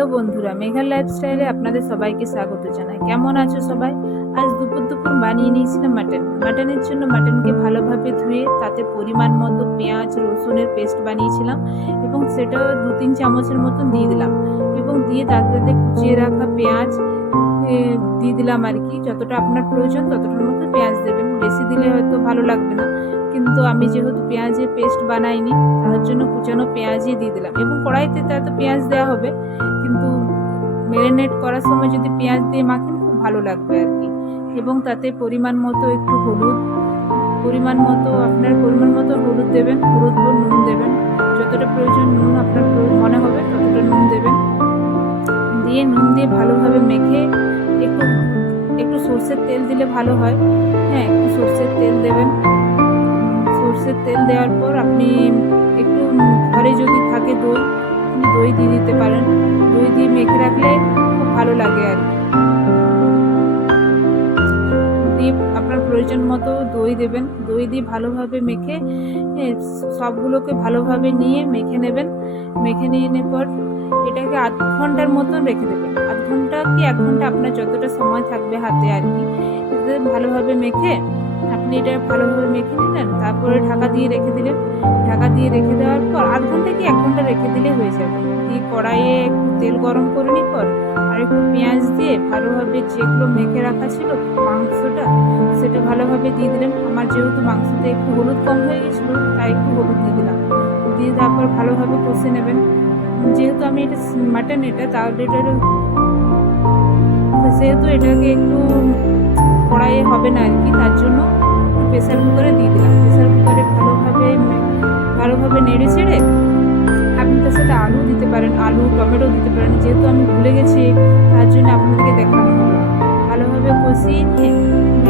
Hello বন্ধুরা, মেঘার লাইফস্টাইলে আপনাদের সবাইকে স্বাগত জানাই। কেমন আছো সবাই? আজ দুপুর বানিয়ে নিয়েছিলাম মাটনের জন্য মাটনকে ভালোভাবে ধুয়ে তাতে পরিমাণ মতো পেঁয়াজ রসুনের পেস্ট বানিয়েছিলাম এবং সেটা 2-3 চামচের মতন দিয়ে দিলাম এবং দিয়ে তাতে কুচিয়ে রাখা পেঁয়াজ দিয়ে দিলাম আর কি। যতটা আপনার প্রয়োজন ততটার মতো পেঁয়াজ দেবেন, বেশি দিলে হয়তো ভালো লাগবে না, কিন্তু আমি যেহেতু পেঁয়াজের পেস্ট বানাইনি তার জন্য কুচানো পেঁয়াজই দিয়ে দিলাম এবং কড়াইতে তাতে পেঁয়াজ দেওয়া হবে, কিন্তু ম্যারিনেট করার সময় যদি পেঁয়াজ দিয়ে মাখেন খুব ভালো লাগবে আর কি। এবং তাতে পরিমাণ মতো একটু হলুদ, আপনার পরিমাণ মতো হলুদ দেবেন, হলুদ বা নুন দেবেন, যতটা প্রয়োজন নুন আপনার মনে হবে ততটা নুন দেবেন। দিয়ে নুন দিয়ে ভালোভাবে মেখে একটু একটু সর্ষের তেল দিলে ভালো হয়। হ্যাঁ, একটু সর্ষের তেল দেবেন। সর্ষের তেল দেওয়ার পর আপনি একটু ঘরে যদি থাকে দই দিয়ে দিতে পারেন। দই দিয়ে মেখে রাখলে খুব ভালো লাগে আর কি। দিয়ে আপনার প্রয়োজন মতো দই দেবেন, দই দিয়ে ভালোভাবে মেখে সবগুলোকে ভালোভাবে নিয়ে মেখে নেবেন। মেখে নিয়ে পর এটাকে আধ ঘন্টার মতন রেখে দেবেন। আধ ঘন্টা কি 1 ঘন্টা আপনার যতটা সময় থাকবে হাতে আর কি। ভালোভাবে মেখে আপনি এটা ভালোভাবে মেখে নিলেন, তারপরে ঢাকা দিয়ে রেখে দিলেন। ঢাকা দিয়ে রেখে দেওয়ার পর আধ ঘন্টা কি 1 ঘন্টা রেখে দিলে হয়ে যাবে। দিয়ে কড়াইয়ে একটু তেল গরম করে নিই পর আর একটু পেঁয়াজ দিয়ে ভালোভাবে যেগুলো মেখে রাখা ছিল মাংসটা সেটা ভালোভাবে দিয়ে দিলেন। আমার যেহেতু মাংসতে একটু হলুদ কম হয়ে গেছিলো তাই একটু হলুদ দিয়ে দিলাম। দিয়ে তারপর ভালোভাবে কষে নেবেন। যেহেতু আমি এটা মাটন তাহলে সেহেতু এটাকে একটু কড়াইয়ে হবে না আর কি, তার জন্য প্রেসার কুকারে দিয়ে দিলাম। প্রেসার কুকারে ভালোভাবে নেড়ে ছেড়ে আপনি তার সাথে আলু দিতে পারেন, আলু টমেটো দিতে পারেন। যেহেতু আমি ভুলে গেছি তার জন্য আপনাদেরকে দেখানো হলো। ভালোভাবে কষিয়ে নিয়ে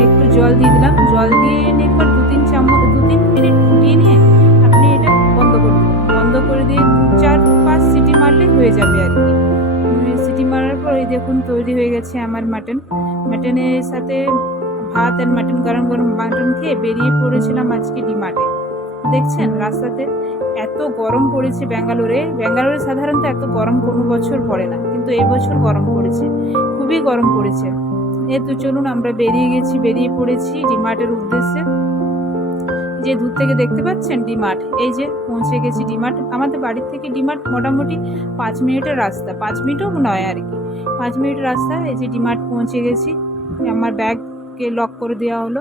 একটু জল দিয়ে দিলাম। জল দিয়ে নিয়ে পর 2-3 মিনিট ফুটিয়ে নিয়ে আপনি এটা বন্ধ করে দিন। বন্ধ করে দিয়ে 4-5 সিটি মারলে হয়ে যাবে আর কি। সিটি মারার পর এই দেখুন তৈরি হয়ে গেছে আমার মাটনের সাথে ভাত আর মাটন, গরম গরম মাটন খেয়ে বেরিয়ে পড়েছিলাম আজকে ডিমার্টে। দেখছেন রাস্তাতে এত গরম পড়েছে ব্যাঙ্গালোরে সাধারণত এত গরম কোনো বছর পড়ে না, কিন্তু এবছর গরম পড়েছে, খুবই গরম পড়েছে। তো চলুন আমরা বেরিয়ে পড়েছি ডিমার্টের উদ্দেশ্যে। যে দূর থেকে দেখতে পাচ্ছেন ডিমার্ট, এই যে পৌঁছে গেছি ডিমার্ট। আমাদের বাড়ির থেকে ডিমার্ট মোটামুটি 5 মিনিটের রাস্তা, 5 মিনিটও নয় আর কি, 5 মিনিটের রাস্তা। এই যে ডিমার্ট পৌঁছে গেছি। আমার ব্যাগকে লক করে দেওয়া হলো।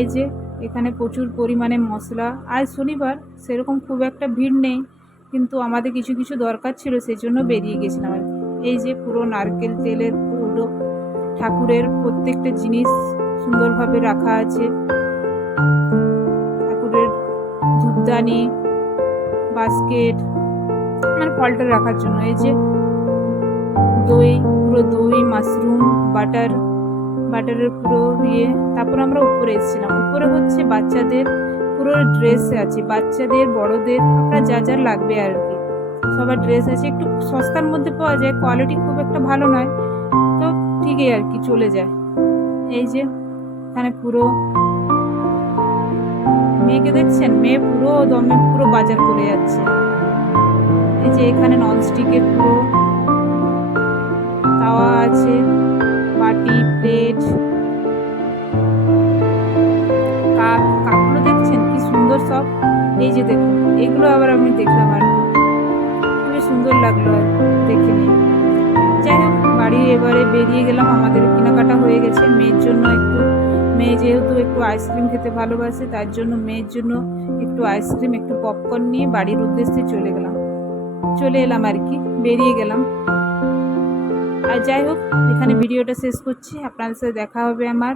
এই যে এখানে প্রচুর পরিমাণে মশলা। আজ শনিবার, সেরকম খুব একটা ভিড় নেই, কিন্তু আমাদের কিছু দরকার ছিল সেই জন্য বেরিয়ে গেছিলাম আর কি। এই যে পুরো নারকেল তেলের কৌটো, ঠাকুরের প্রত্যেকটা জিনিস সুন্দরভাবে রাখা আছে, ঠাকুরের ধূপদানি, বাস্কেট, মানে ফলটা রাখার জন্য। এই যে পুরো দই, মাশরুম, বাটারের পুরো ইয়ে। তারপর আমরা উপরে এসেছিলাম। উপরে হচ্ছে বাচ্চাদের পুরো ড্রেস আছে, বাচ্চাদের বড়দের আপনার যা লাগবে আর কি সবার ড্রেস আছে। একটু সস্তার মধ্যে পাওয়া যায়, কোয়ালিটি খুব একটা ভালো নয়, তো ঠিকই আর কি চলে যায়। এই যে এখানে পুরো মেয়েকে দেখছেন, মেয়ে পুরো দমে পুরো বাজার করে যাচ্ছে। এই যে এখানে ননস্টিকের পুরো তাওয়া আছে, বাটি, প্লেট, কাপগুলো দেখছেন কি সুন্দর সব। এই যে দেখুন, এগুলো আবার আমি দেখলাম আর কি, খুবই সুন্দর লাগলো আর দেখে নিয়ে। যাই হোক, বাড়ি এবারে বেরিয়ে গেলাম। আমাদের কেনাকাটা হয়ে গেছে। মেয়ে যেহেতু একটু আইসক্রিম খেতে ভালোবাসে, তার জন্য মেয়ের জন্য একটু আইসক্রিম, একটু পপকর্ন নিয়ে বাড়ির উদ্দেশ্যে চলে এলাম আর কি, বেরিয়ে গেলাম। আর যাই হোক, এখানে ভিডিওটা শেষ করছি। আপনাদের সাথে দেখা হবে আমার